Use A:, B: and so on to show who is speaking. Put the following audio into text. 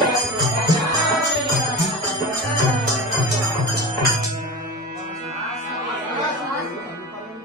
A: Thank you.